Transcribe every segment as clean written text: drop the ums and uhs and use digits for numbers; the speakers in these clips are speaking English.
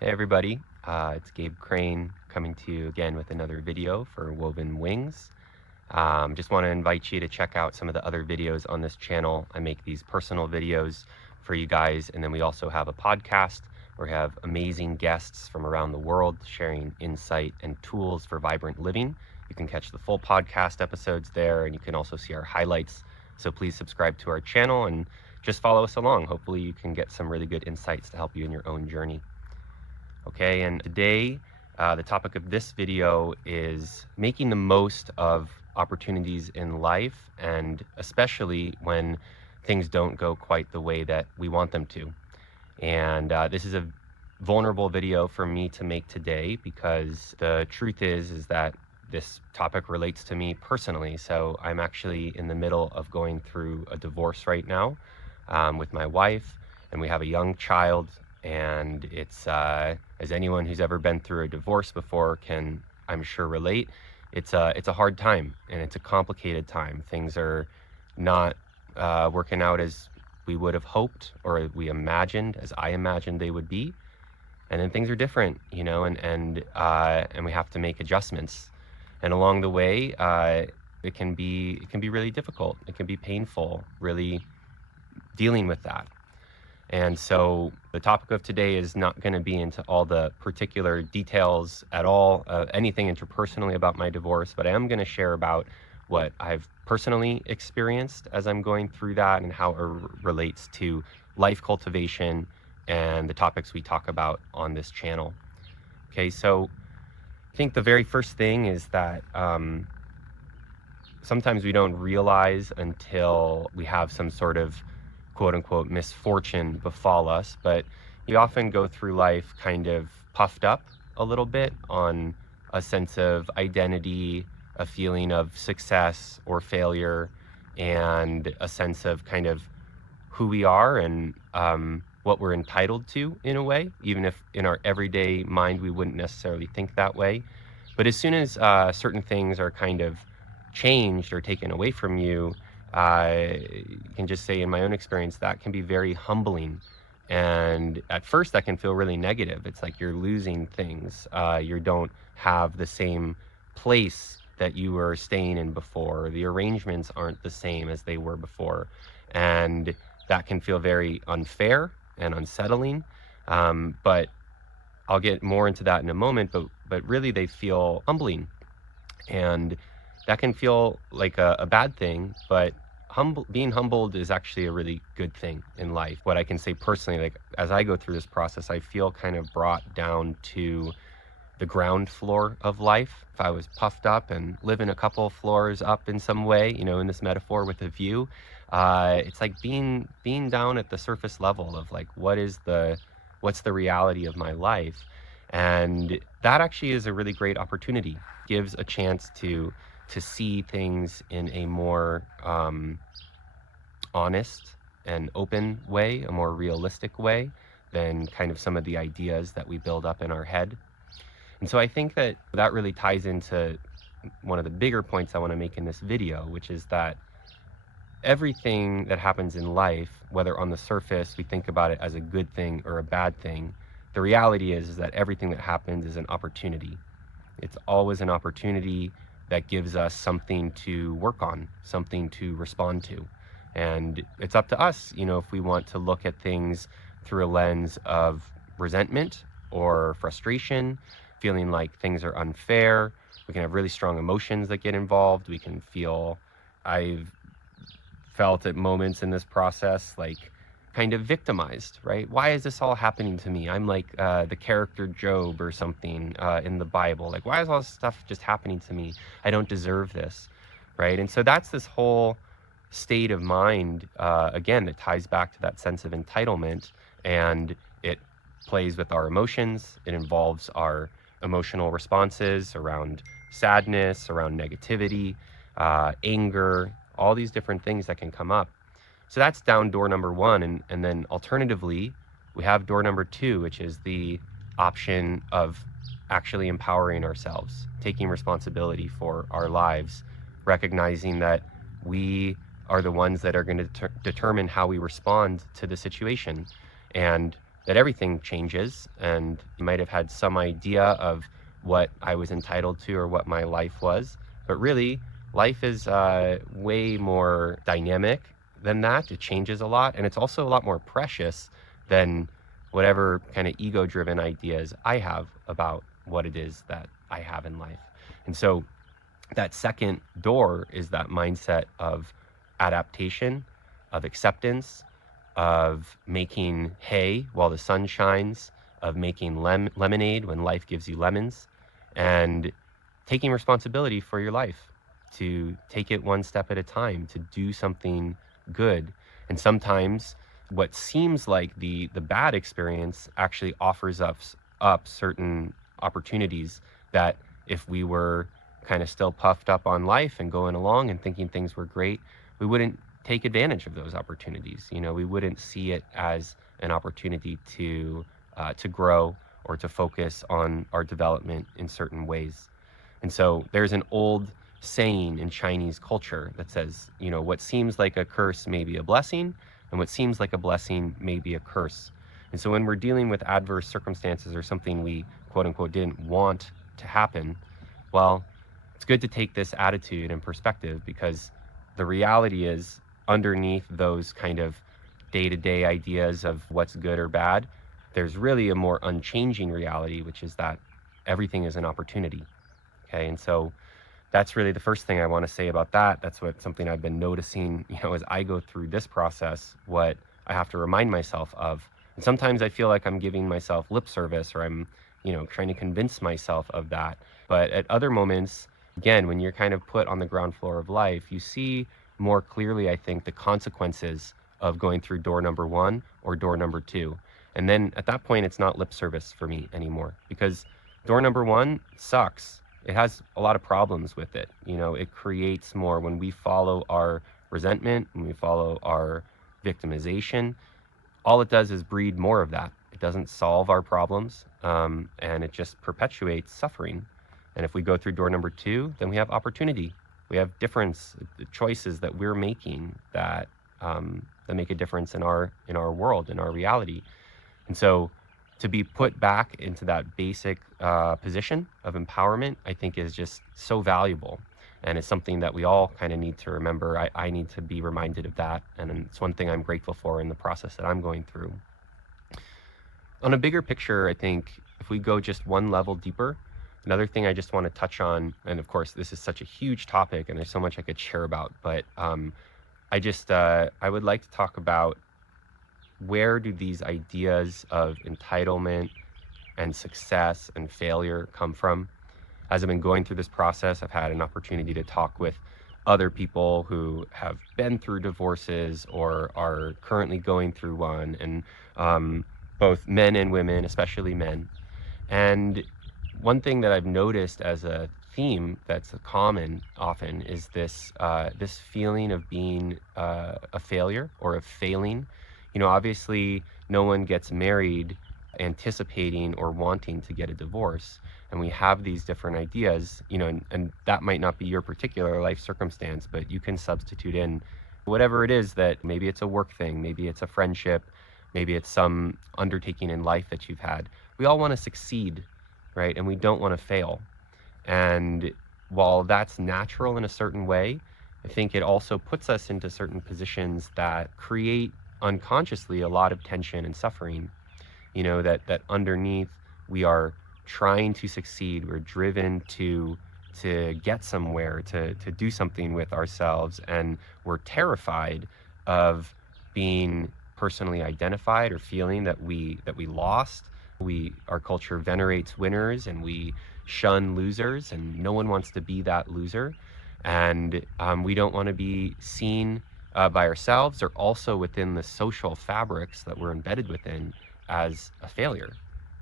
Hey everybody, it's Gabe Crane coming to you again with another video for Woven Wings. Just want to invite you to check out some of the other videos on this channel. I make these personal videos for you guys, and then we also have a podcast where we have amazing guests from around the world sharing insight and tools for vibrant living. You can catch the full podcast episodes there, and you can also see our highlights. So please subscribe to our channel and just follow us along. Hopefully you can get some really good insights to help you in your own journey. Okay, and today the topic of this video is making the most of opportunities in life, and especially when things don't go quite the way that we want them to. And this is a vulnerable video for me to make today, because the truth is that this topic relates to me personally. So I'm actually in the middle of going through a divorce right now with my wife, and we have a young child. And it's as anyone who's ever been through a divorce before can, I'm sure, relate. It's a hard time, and it's a complicated time. Things are not working out as we would have hoped, or we imagined, as I imagined they would be. And then things are different, you know, and we have to make adjustments. And along the way, it can be really difficult. It can be painful, really dealing with that. And so the topic of today is not going to be into all the particular details at all, anything interpersonally about my divorce, but I am going to share about what I've personally experienced as I'm going through that, and how it relates to life cultivation and the topics we talk about on this channel. Okay, so I think the very first thing is that sometimes we don't realize until we have some sort of quote-unquote misfortune befall us, but you often go through life kind of puffed up a little bit on a sense of identity, a feeling of success or failure, and a sense of kind of who we are and what we're entitled to, in a way, even if in our everyday mind we wouldn't necessarily think that way. But as soon as certain things are kind of changed or taken away from you, I can just say in my own experience that can be very humbling. And at first that can feel really negative. It's like you're losing things. You don't have the same place that you were staying in before. The arrangements aren't the same as they were before. And that can feel very unfair and unsettling. But I'll get more into that in a moment, but really they feel humbling. And that can feel like a bad thing, but being humbled is actually a really good thing in life. What I can say personally, like as I go through this process, I feel kind of brought down to the ground floor of life. If I was puffed up and living a couple floors up in some way, you know, in this metaphor with a view, it's like being down at the surface level of like, what's the reality of my life? And that actually is a really great opportunity. Gives a chance to see things in a more honest and open way, a more realistic way than kind of some of the ideas that we build up in our head. And so I think that really ties into one of the bigger points I want to make in this video, which is that everything that happens in life, whether on the surface we think about it as a good thing or a bad thing, the reality is that everything that happens is an opportunity. It's always an opportunity that gives us something to work on, something to respond to. And it's up to us, you know, if we want to look at things through a lens of resentment or frustration, feeling like things are unfair. We can have really strong emotions that get involved. We can feel, I've felt at moments in this process, like kind of victimized, right? Why is this all happening to me? I'm like the character Job or something in the Bible. Like, why is all this stuff just happening to me? I don't deserve this, right? And so that's this whole state of mind, again, that ties back to that sense of entitlement, and it plays with our emotions. It involves our emotional responses around sadness, around negativity, anger, all these different things that can come up. So that's down door number one. And then alternatively, we have door number two, which is the option of actually empowering ourselves, taking responsibility for our lives, recognizing that we are the ones that are going to determine how we respond to the situation, and that everything changes. And you might have had some idea of what I was entitled to or what my life was, but really, life is way more dynamic than that. It changes a lot, and it's also a lot more precious than whatever kind of ego-driven ideas I have about what it is that I have in life. And so that second door is that mindset of adaptation, of acceptance, of making hay while the sun shines, of making lemonade when life gives you lemons, and taking responsibility for your life, to take it one step at a time, to do something good. And sometimes what seems like the bad experience actually offers us up certain opportunities that if we were kind of still puffed up on life and going along and thinking things were great, we wouldn't take advantage of those opportunities. You know, we wouldn't see it as an opportunity to grow or to focus on our development in certain ways. And so there's an old saying in Chinese culture that says, you know, what seems like a curse may be a blessing, and what seems like a blessing may be a curse. And so when we're dealing with adverse circumstances or something we quote unquote didn't want to happen, well, it's good to take this attitude and perspective, because the reality is underneath those kind of day-to-day ideas of what's good or bad, there's really a more unchanging reality, which is that everything is an opportunity. Okay, and so that's really the first thing I want to say about that. That's something I've been noticing, you know, as I go through this process, what I have to remind myself of. And sometimes I feel like I'm giving myself lip service, or I'm, you know, trying to convince myself of that. But at other moments, again, when you're kind of put on the ground floor of life, you see more clearly, I think, the consequences of going through door number 1 or door number 2. And then at that point, it's not lip service for me anymore, because door number 1 sucks. It has a lot of problems with it. You know, it creates more when we follow our resentment, when we follow our victimization. All it does is breed more of that. It doesn't solve our problems, and it just perpetuates suffering. And if we go through door number 2, then we have opportunity. We have difference, the choices that we're making that that make a difference in our world, in our reality. And so to be put back into that basic position of empowerment, I think is just so valuable. And it's something that we all kind of need to remember. I need to be reminded of that. And it's one thing I'm grateful for in the process that I'm going through. On a bigger picture, I think if we go just one level deeper, another thing I just want to touch on, and of course, this is such a huge topic and there's so much I could share about, but I would like to talk about, where do these ideas of entitlement and success and failure come from? As I've been going through this process, I've had an opportunity to talk with other people who have been through divorces or are currently going through one, and both men and women, especially men. And one thing that I've noticed as a theme that's common often is this this feeling of being a failure or of failing. You know, obviously no one gets married anticipating or wanting to get a divorce, and we have these different ideas, you know, and that might not be your particular life circumstance, but you can substitute in whatever it is. That maybe it's a work thing, maybe it's a friendship, maybe it's some undertaking in life that you've had. We all want to succeed, right? And we don't want to fail. And while that's natural in a certain way, I think it also puts us into certain positions that create unconsciously a lot of tension and suffering. You know, that underneath we are trying to succeed, we're driven to get somewhere, to do something with ourselves, and we're terrified of being personally identified or feeling that we lost. Our culture venerates winners and we shun losers, and no one wants to be that loser. And we don't want to be seen by ourselves or also within the social fabrics that we're embedded within as a failure.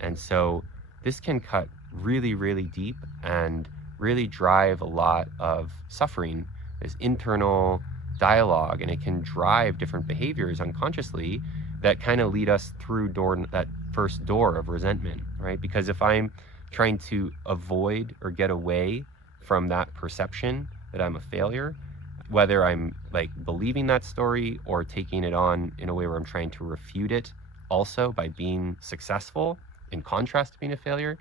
And so this can cut really, really deep and really drive a lot of suffering. There's internal dialogue, and it can drive different behaviors unconsciously that kind of lead us through that first door of resentment, right? Because if I'm trying to avoid or get away from that perception that I'm a failure, whether I'm like believing that story or taking it on in a way where I'm trying to refute it also by being successful in contrast to being a failure.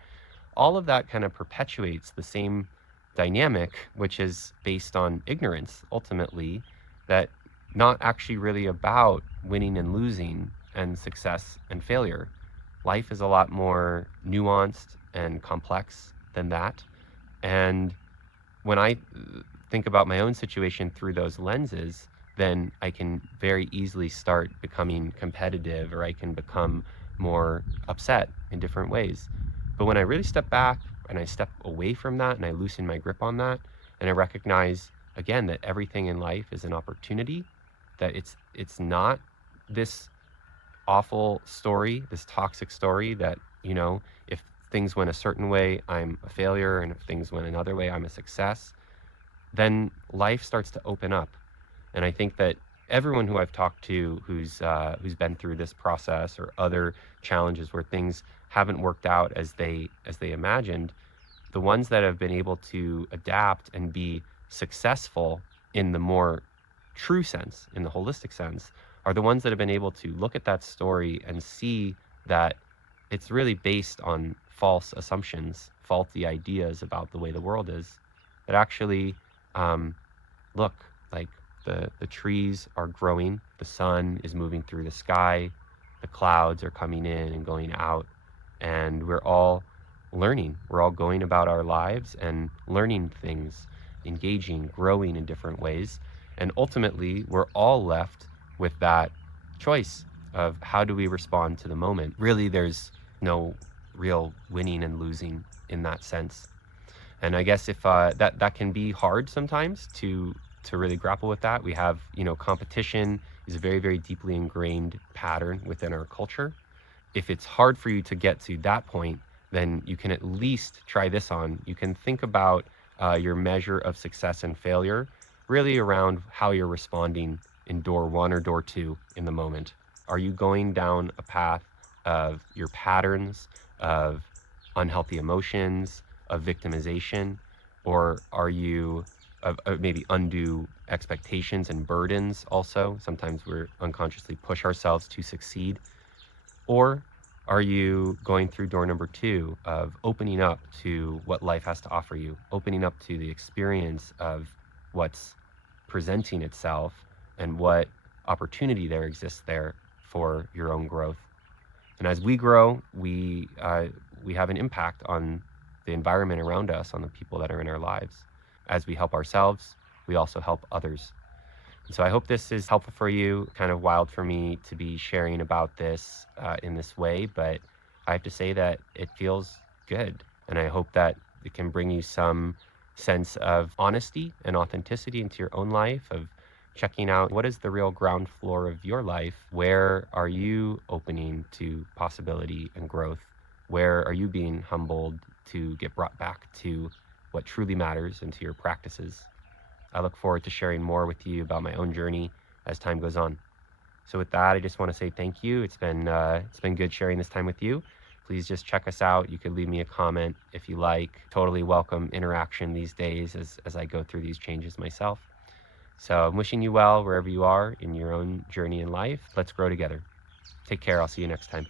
All of that kind of perpetuates the same dynamic, which is based on ignorance ultimately, that not actually really about winning and losing and success and failure. Life is a lot more nuanced and complex than that. And when I think about my own situation through those lenses, then I can very easily start becoming competitive, or I can become more upset in different ways. But when I really step back and I step away from that and I loosen my grip on that, and I recognize again that everything in life is an opportunity, that it's not this awful story, this toxic story that, if things went a certain way, I'm a failure, and if things went another way, I'm a success, then life starts to open up. And I think that everyone who I've talked to who's been through this process or other challenges where things haven't worked out as they imagined, the ones that have been able to adapt and be successful in the more true sense, in the holistic sense, are the ones that have been able to look at that story and see that it's really based on false assumptions, faulty ideas about the way the world is. That actually, look, like the trees are growing, the sun is moving through the sky, the clouds are coming in and going out, and we're all learning. We're all going about our lives and learning things, engaging, growing in different ways. And ultimately, we're all left with that choice of how do we respond to the moment. Really, there's no real winning and losing in that sense. And I guess if that can be hard sometimes to really grapple with that. We have, competition is a very, very deeply ingrained pattern within our culture. If it's hard for you to get to that point, then you can at least try this on. You can think about your measure of success and failure really around how you're responding in door one or door two in the moment. Are you going down a path of your patterns, of unhealthy emotions, of victimization, or are you of maybe undue expectations and burdens also? Sometimes we're unconsciously push ourselves to succeed. Or are you going through door number two of opening up to what life has to offer you, opening up to the experience of what's presenting itself and what opportunity there exists there for your own growth? And as we grow, we have an impact on the environment around us, on the people that are in our lives. As we help ourselves, we also help others. And so I hope this is helpful for you. Kind of wild for me to be sharing about this in this way, but I have to say that it feels good. And I hope that it can bring you some sense of honesty and authenticity into your own life, of checking out what is the real ground floor of your life. Where are you opening to possibility and growth? Where are you being humbled to get brought back to what truly matters and to your practices? I look forward to sharing more with you about my own journey as time goes on. So with that, I just want to say thank you. It's been good sharing this time with you. Please just check us out. You could leave me a comment if you like. Totally welcome interaction these days as I go through these changes myself. So I'm wishing you well wherever you are in your own journey in life. Let's grow together. Take care. I'll see you next time.